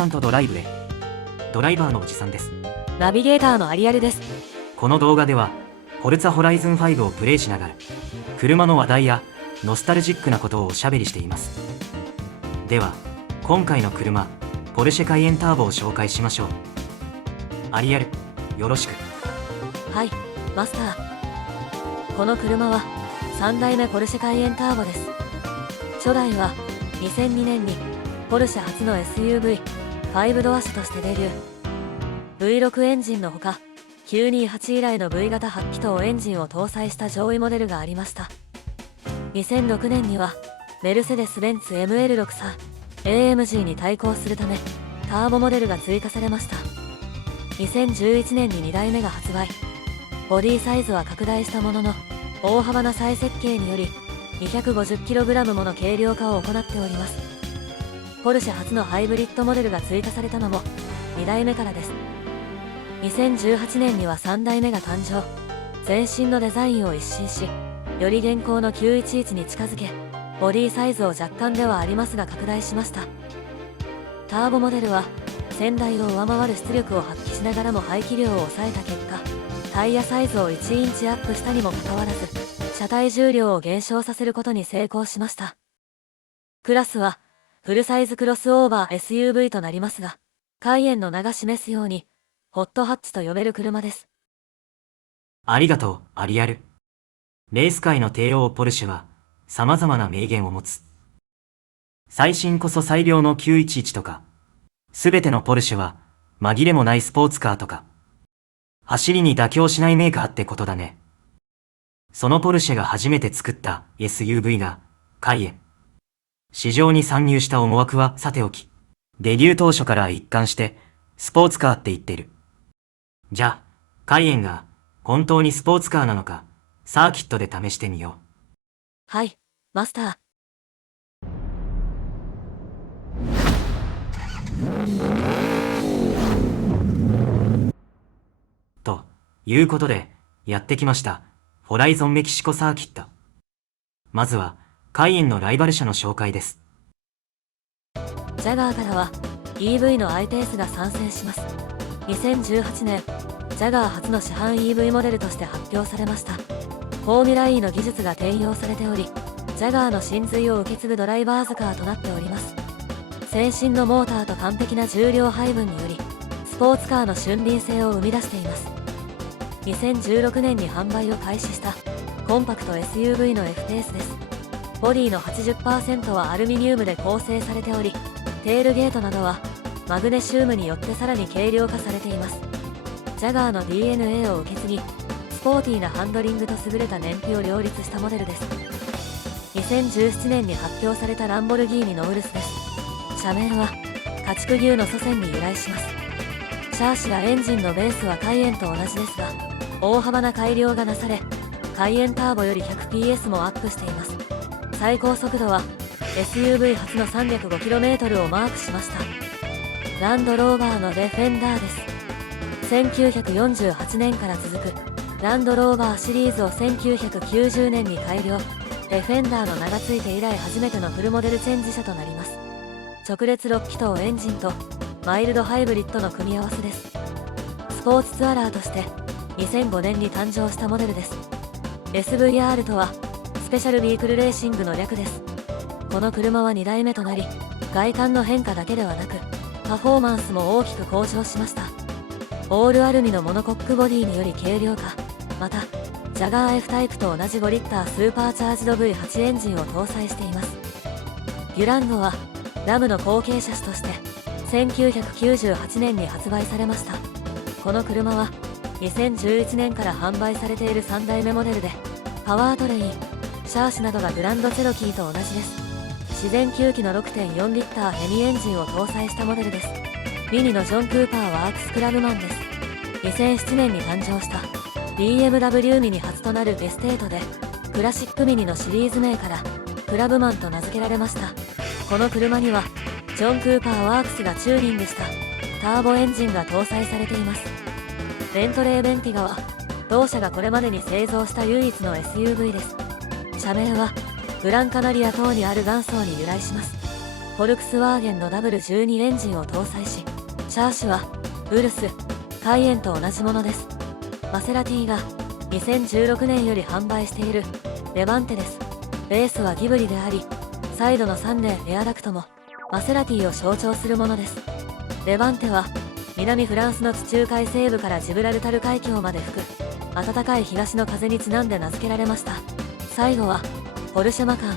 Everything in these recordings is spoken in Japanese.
さんとドライブへ。ドライバーのおじさんです。ナビゲーターのアリアルです。この動画ではフォルツァホライズン5をプレイしながら車の話題やノスタルジックなことをおしゃべりしています。では今回の車、ポルシェカイエンターボを紹介しましょう。アリアル、よろしく。はい、マスター。この車は3代目ポルシェカイエンターボです。初代は2002年にポルシェ初の SUV5 ドア車としてデビュー。V6 エンジンのほか928以来の V 型8気筒エンジンを搭載した上位モデルがありました。2006年にはメルセデス・ベンツ ML63AMG に対抗するためターボモデルが追加されました。2011年に2代目が発売。ボディサイズは拡大したものの大幅な再設計により 250kg もの軽量化を行っております。ポルシェ初のハイブリッドモデルが追加されたのも2代目からです。2018年には3代目が誕生。全身のデザインを一新し、より現行の911に近づけ、ボディサイズを若干ではありますが拡大しました。ターボモデルは先代を上回る出力を発揮しながらも排気量を抑えた結果、タイヤサイズを1インチアップしたにもかかわらず、車体重量を減少させることに成功しました。クラスはフルサイズクロスオーバー SUV となりますが、カイエンの名が示すようにホットハッチと呼べる車です。ありがとう、アリアル。レース界の帝王ポルシェは様々な名言を持つ。最新こそ最良の911とか、すべてのポルシェは紛れもないスポーツカーとか、走りに妥協しないメーカーってことだね。そのポルシェが初めて作った SUV がカイエン。市場に参入した思惑はさておき、デビュー当初から一貫してスポーツカーって言ってる。じゃあ、カイエンが本当にスポーツカーなのか、サーキットで試してみよう。はい、マスター。ということで、やってきました、ホライゾンメキシコサーキット。まずは、カイエンのライバル車の紹介です。ジャガーからは EV のアイペースが参戦します。2018年、ジャガー初の市販 EV モデルとして発表されました。フォーミュラ E の技術が転用されており、ジャガーの真髄を受け継ぐドライバーズカーとなっております。先進のモーターと完璧な重量配分により、スポーツカーの俊敏性を生み出しています。2016年に販売を開始したコンパクト SUV の F ペースです。ボディの 80% はアルミニウムで構成されており、テールゲートなどはマグネシウムによってさらに軽量化されています。ジャガーの DNA を受け継ぎ、スポーティーなハンドリングと優れた燃費を両立したモデルです。2017年に発表されたランボルギーニのウルスです。社名は家畜牛の祖先に由来します。シャーシやエンジンのベースはカイエンと同じですが、大幅な改良がなされ、カイエンターボより 100PS もアップしています。最高速度は SUV 初の 305km をマークしました。ランドローバーのデフェンダーです。1948年から続くランドローバーシリーズを1990年に改良。デフェンダーの名が付いて以来初めてのフルモデルチェンジ車となります。直列6気筒エンジンとマイルドハイブリッドの組み合わせです。スポーツツアラーとして2005年に誕生したモデルです。 SVR とはスペシャルビークルレーシングの略です。この車は2代目となり、外観の変化だけではなくパフォーマンスも大きく向上しました。オールアルミのモノコックボディにより軽量化、またジャガー F タイプと同じ5リッタースーパーチャージド V8 エンジンを搭載しています。デュランゴはラムの後継車種として1998年に発売されました。この車は2011年から販売されている3代目モデルで、パワートレイン、シャーシなどがグランドチェロキーと同じです。自然吸気の 6.4 リッターヘミエンジンを搭載したモデルです。ミニのジョン・クーパーワークスクラブマンです。2007年に誕生した BMW ミニ初となるエステートで、クラシックミニのシリーズ名からクラブマンと名付けられました。この車にはジョン・クーパーワークスがチューニングしたターボエンジンが搭載されています。ベントレー・ベンティガは同社がこれまでに製造した唯一の SUV です。社名はグランカナリア島にある元祖に由来します。フォルクスワーゲンの W12 エンジンを搭載し、シャーシはウルス、カイエンと同じものです。マセラティが2016年より販売しているレバンテです。ベースはギブリであり、サイドの3連エアダクトもマセラティを象徴するものです。レバンテは南フランスの地中海西部からジブラルタル海峡まで吹く暖かい東の風にちなんで名付けられました。最後はポルシェマカン。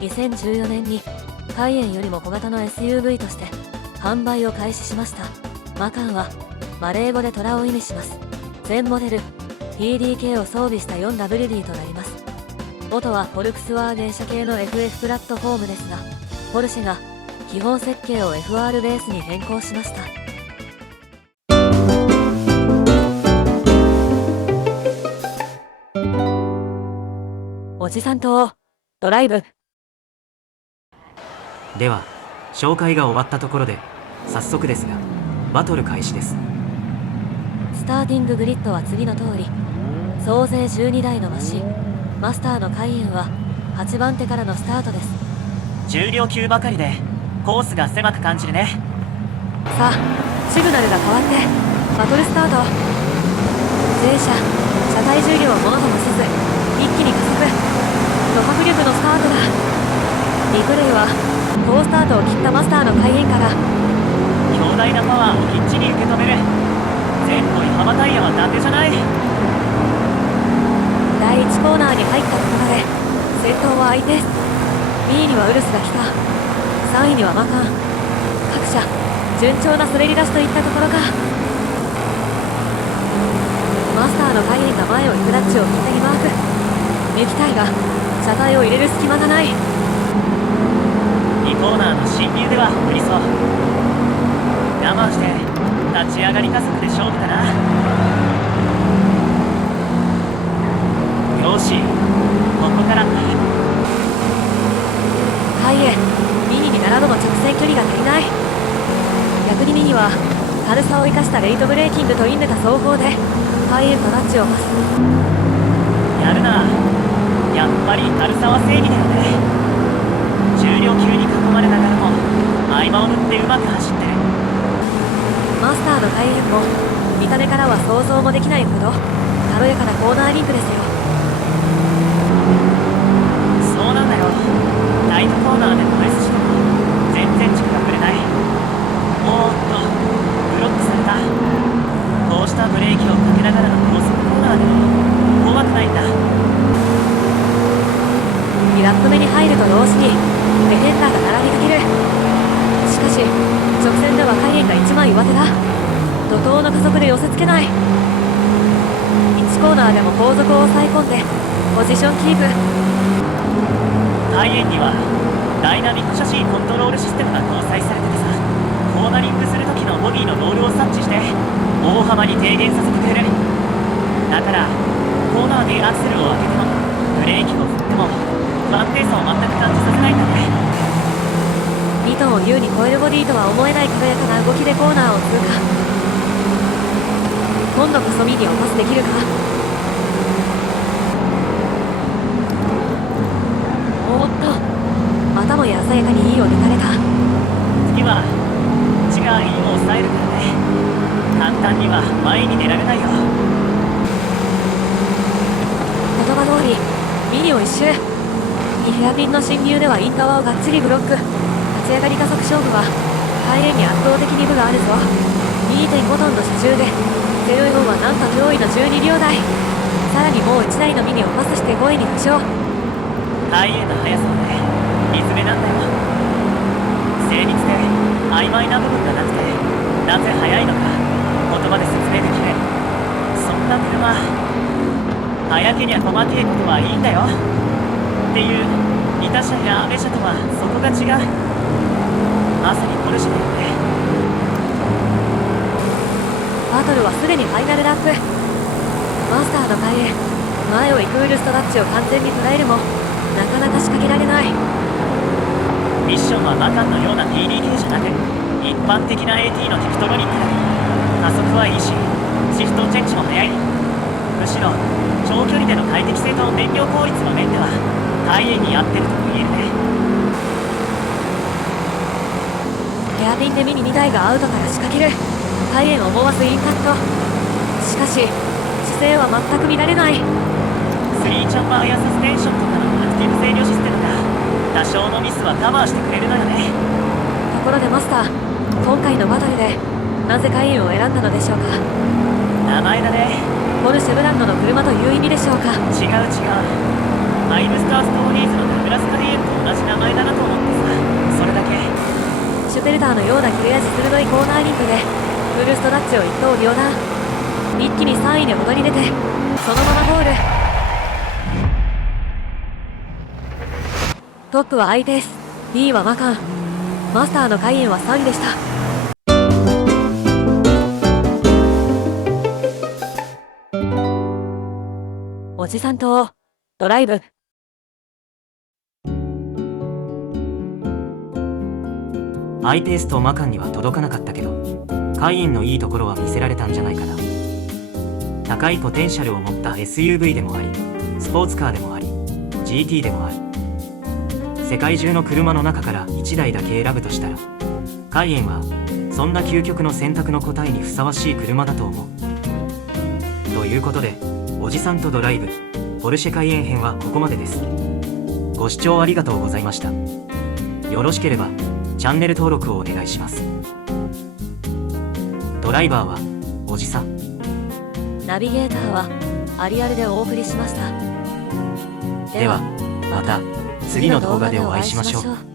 2014年にカイエンよりも小型の SUV として販売を開始しました。マカンはマレー語で虎を意味します。全モデル PDK を装備した 4WD となります。元はフォルクスワーゲン社系の FF プラットフォームですが、ポルシェが基本設計を FR ベースに変更しました。おじさんとドライブ。では、紹介が終わったところで、早速ですが、バトル開始です。スターティンググリッドは次の通り、総勢12台のマシン、マスターのカイエンは8番手からのスタートです。重量級ばかりで、コースが狭く感じるね。さあ、シグナルが変わってバトルスタート。全車体重量をものともせず一気に加速。ド迫力のスタートだ。リプレイは好スタートを切ったマスターの開演から。強大なパワーをきっちり受け止める。前後に幅タイヤは伊達じゃない。第1コーナーに入ったところで先頭は相手。2位にはウルスが来た。3位にはマカン。各社順調な滑り出しといったところか。マスターのカイエンが前を行くダッチを勝手にマーク。ミキタイが車体を入れる隙間がない。2コーナーの進入では無理そう。我慢して立ち上がり加速で勝負かな。よし、ここから。カイエン、ミニに並ぶも直線距離が足りない。逆にミニは軽さを生かしたレイトブレーキングとインネた走法でカイエンとダッチを増す。やるな。やっぱり軽さは正義だよね。重量級に囲まれながらも合間を縫ってうまく走ってる。マスターのカイエンも見た目からは想像もできないほど軽やかなコーナーリンクですよ。そうなんだよ。ライトコーナーでも S しても全然軸がぶれない。おーっとブロックされた。こうしたブレーキをかけながらの高速コーナーでも怖くないんだ。2ラップ目に入ると同時にディフェンダーが並びかける。しかし直線ではカイエンが1枚上手だ。怒涛の加速で寄せつけない。1コーナーでも後続を抑え込んでポジションキープ。カイエンにはダイナミックシャシーコントロールシステムが搭載されててさ、コーナリングする時のボディのロールを察知して大幅に低減させてくれる。だからコーナーでアクセルを上げてもブレーキを振っても不安定さを全く感じさせないんだね。2トンを優に超えるボディとは思えない軽やかな動きでコーナーを通過。今度こそミニをパスできるか。おっと、またもや鮮やかに E を抜かれた。次は内側 E を抑えるからね。簡単には前に出られないよ。言葉通りミニを一周。2ヘアピンの進入ではイン側をがっちりブロック。立ち上がり加速勝負はカイエンに圧倒的に分があるぞ。 2.5 トンの車重で04はなんと驚異の12秒台。さらにもう1台のミニをパスして5位に浮上。カイエンの速さはね、リズムなんだよ。精密で曖昧な部分がなくてなぜ速いのか言葉で説明できない。そんな車速けりゃ細けいことはいいんだよっていうイタ車やアメ車とはそこが違う。まさにポルシェだよね。バトルはすでにファイナルラップ。マスターのカイエン、前を行くウルスとダッチを完全に捉えるもなかなか仕掛けられない。ミッションはマカンのような PDK じゃなく一般的な AT のテクトロニックだ。加速はいいしシフトチェンジも速い。むしろ長距離での快適性と燃料効率の面ではカイエンに合ってるとも言えるね。ヘアピンでミニ2台がアウトから仕掛ける。カイエン思わずインパクト。しかし姿勢は全く見られない。3チャンバーやサステンションとかのアクティブ制御システムが多少のミスはカバーしてくれるのよね。ところでマスター、今回のバトルでなぜカイエンを選んだのでしょうか。名前だね。ポルシェブランドの車という意味でしょうか。違う。ファイブスターストーリーズのダグラス・カリエンと同じ名前だなと思ってさ、それだけ。シュペルターのような切れ味鋭いコーナーリンクでフルストラッチを一刀両断。一気に3位で踊り出てそのままゴール。トップはアイペース、2位はマカン、マスターのカイエンは3位でした。おじさんとドライブ。アイペースとマカンには届かなかったけど、カイエンのいいところは見せられたんじゃないかな。高いポテンシャルを持った SUV でもあり、スポーツカーでもあり、GT でもある。世界中の車の中から1台だけ選ぶとしたら、カイエンはそんな究極の選択の答えにふさわしい車だと思う。ということで、おじさんとドライブポルシェカイエン編はここまでです。ご視聴ありがとうございました。よろしければチャンネル登録をお願いします。ドライバーはおじさん、ナビゲーターはアリアルでお送りしました。ではまた次の動画でお会いしましょう。